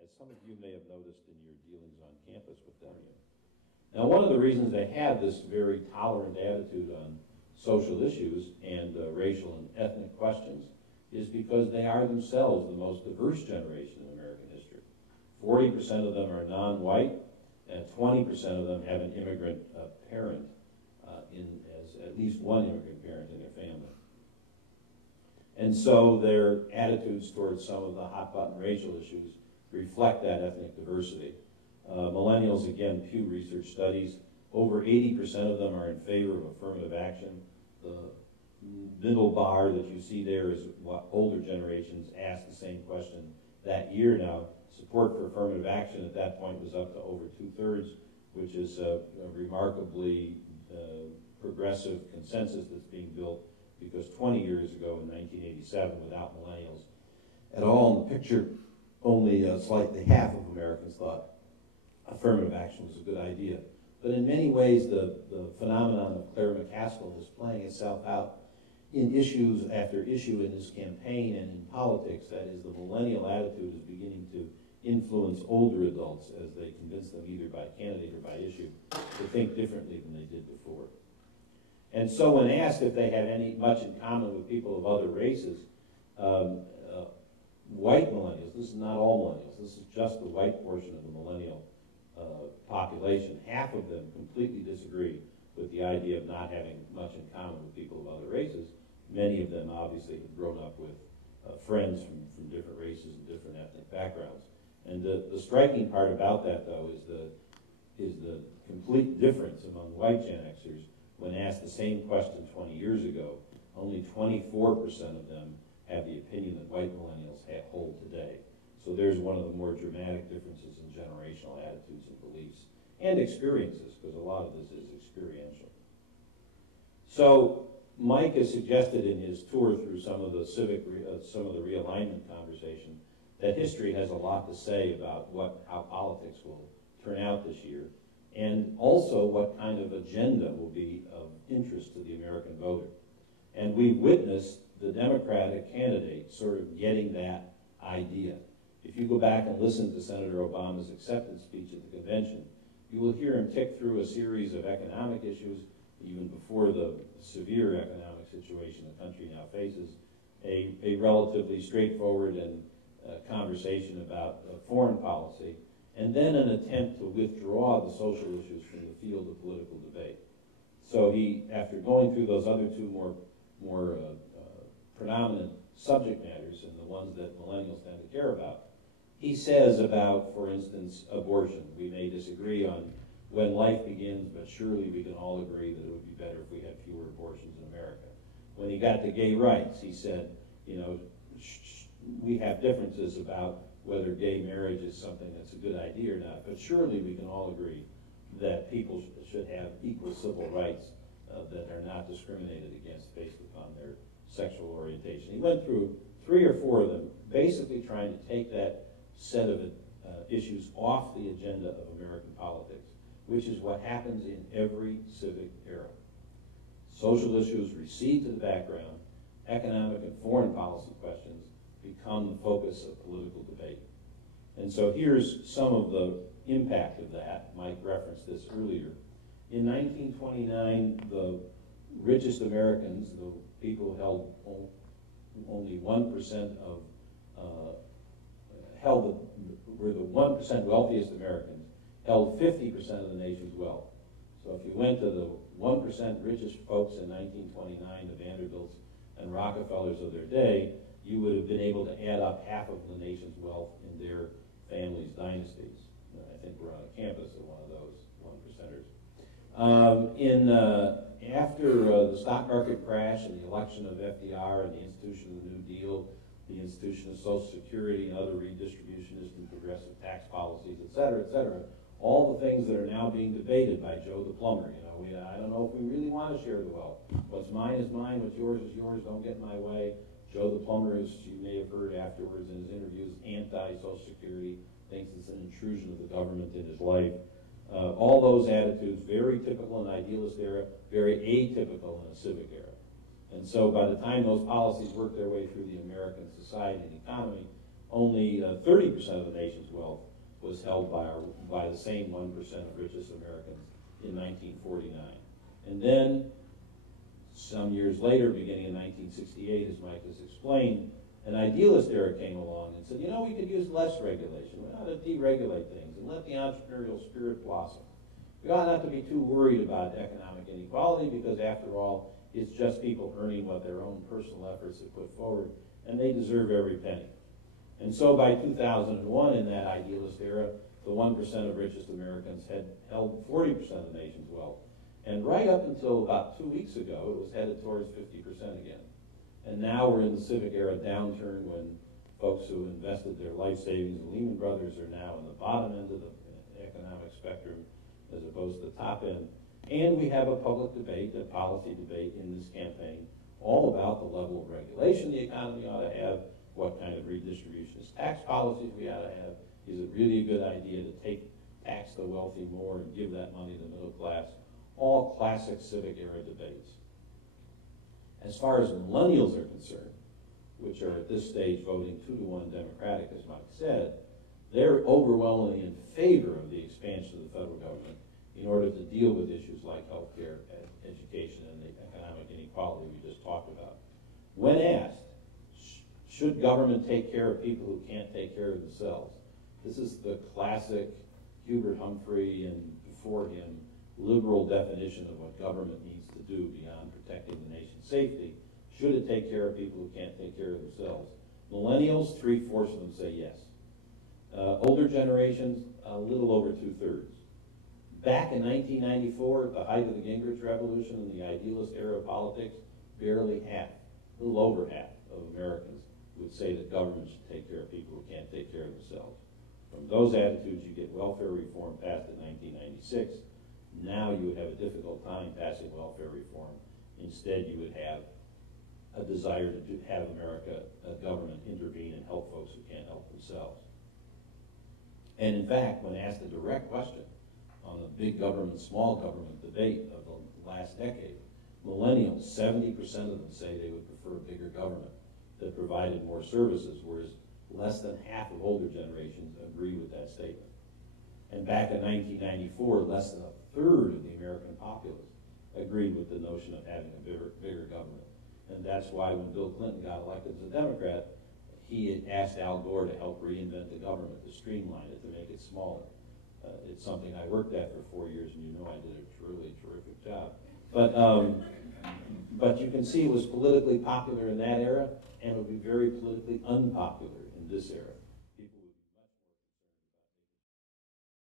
as some of you may have noticed in your dealings on campus with them. Now, one of the reasons they have this very tolerant attitude on social issues and racial and ethnic questions is because they are themselves the most diverse generation in American history. 40% of them are non-white, and 20% of them have an immigrant parent, as at least one immigrant parent in their family. And so their attitudes towards some of the hot-button racial issues reflect that ethnic diversity. Millennials, again, Pew Research studies, over 80% of them are in favor of affirmative action. The middle bar that you see there is what older generations asked the same question that year now. Support for affirmative action at that point was up to over 2/3, which is a remarkably progressive consensus that's being built, because 20 years ago in 1987, without millennials at all in the picture, only slightly half of Americans thought affirmative action was a good idea. But in many ways, the phenomenon of Claire McCaskill is playing itself out in issues after issue in this campaign and in politics. That is, the millennial attitude is beginning to influence older adults as they convince them, either by candidate or by issue, to think differently than they did before. And so when asked if they had much in common with people of other races, white millennials, this is not all millennials, this is just the white portion of the millennial population, half of them completely disagree with the idea of not having much in common with people of other races. Many of them obviously have grown up with friends from different races and different ethnic backgrounds. And the striking part about that, though, is the complete difference among white Gen Xers. When asked the same question 20 years ago, only 24% of them have the opinion that white millennials hold today. So there's one of the more dramatic differences in generational attitudes and beliefs and experiences, because a lot of this is experiential. So Mike has suggested in his tour through some of the realignment conversation that history has a lot to say about how politics will turn out this year, and also what kind of agenda will be of interest to the American voter. And we've witnessed the Democratic candidate sort of getting that idea. If you go back and listen to Senator Obama's acceptance speech at the convention, you will hear him tick through a series of economic issues, even before the severe economic situation the country now faces, a relatively straightforward and conversation about foreign policy, and then an attempt to withdraw the social issues from the field of political debate. So he, after going through those other two more predominant subject matters and the ones that millennials tend to care about, he says about, for instance, abortion. We may disagree on when life begins, but surely we can all agree that it would be better if we had fewer abortions in America. When he got to gay rights, he said, we have differences about whether gay marriage is something that's a good idea or not, but surely we can all agree that people should have equal civil rights that are not discriminated against based upon their sexual orientation. He went through 3 or 4 of them, basically trying to take that set of issues off the agenda of American politics, which is what happens in every civic era. Social issues recede to the background, economic and foreign policy questions become the focus of political debate. And so here's some of the impact of that. Mike referenced this earlier. In 1929, the richest Americans, the people who held only 1% of, were the 1% wealthiest Americans, held 50% of the nation's wealth. So if you went to the 1% richest folks in 1929, the Vanderbilts and Rockefellers of their day, you would have been able to add up half of the nation's wealth in their families' dynasties. I think we're on a campus of one of those 1%ers. After the stock market crash and the election of FDR and the institution of the New Deal, the institution of Social Security and other redistributionist and progressive tax policies, et cetera, all the things that are now being debated by Joe the plumber. I don't know if we really want to share the wealth. What's mine is mine, what's yours is yours, don't get in my way. Joe the plumber, as you may have heard afterwards in his interviews, anti-Social Security, thinks it's an intrusion of the government in his life. All those attitudes, very typical in an idealist era, very atypical in a civic era. And so by the time those policies work their way through the American society and economy, only 30% of the nation's wealth was held by the same 1% of richest Americans in 1949. And then, some years later, beginning in 1968, as Mike has explained, an idealist era came along and said, you know, we could use less regulation. We ought to deregulate things and let the entrepreneurial spirit blossom. We ought not to be too worried about economic inequality because, after all, it's just people earning what their own personal efforts have put forward, and they deserve every penny. And so by 2001, in that idealist era, the 1% of richest Americans had held 40% of the nation's wealth. And right up until about 2 weeks ago, it was headed towards 50% again. And now we're in the civic era downturn when folks who invested their life savings in Lehman Brothers are now in the bottom end of the economic spectrum as opposed to the top end. And we have a public debate, a policy debate in this campaign, all about the level of regulation the economy ought to have, what kind of redistributionist tax policies we ought to have. Is it really a good idea to tax the wealthy more and give that money to the middle class? All classic civic era debates. As far as millennials are concerned, which are at this stage voting 2-to-1 Democratic, as Mike said, they're overwhelmingly in favor of the expansion of the federal government in order to deal with issues like health care, education, and the economic inequality we just talked about. When asked, should government take care of people who can't take care of themselves? This is the classic Hubert Humphrey and before him liberal definition of what government needs to do beyond protecting the nation's safety. Should it take care of people who can't take care of themselves? Millennials, 3/4 of them say yes. Older generations, a little over 2/3. Back in 1994, at the height of the Gingrich Revolution and the idealist era of politics, barely half, a little over half of Americans would say that government should take care of people who can't take care of themselves. From those attitudes, you get welfare reform passed in 1996. Now you would have a difficult time passing welfare reform. Instead, you would have a desire to have government intervene and help folks who can't help themselves. And in fact, when asked a direct question on the big government, small government debate of the last decade, millennials, 70% of them say they would prefer a bigger government that provided more services, whereas less than half of older generations agree with that statement. And back in 1994, less than 1/3 of the American populace agreed with the notion of having a bigger government. And that's why when Bill Clinton got elected as a Democrat, he had asked Al Gore to help reinvent the government, to streamline it, to make it smaller. It's something I worked at for 4 years, and you know I did a really terrific job. But you can see it was politically popular in that era, and it would be very politically unpopular in this era.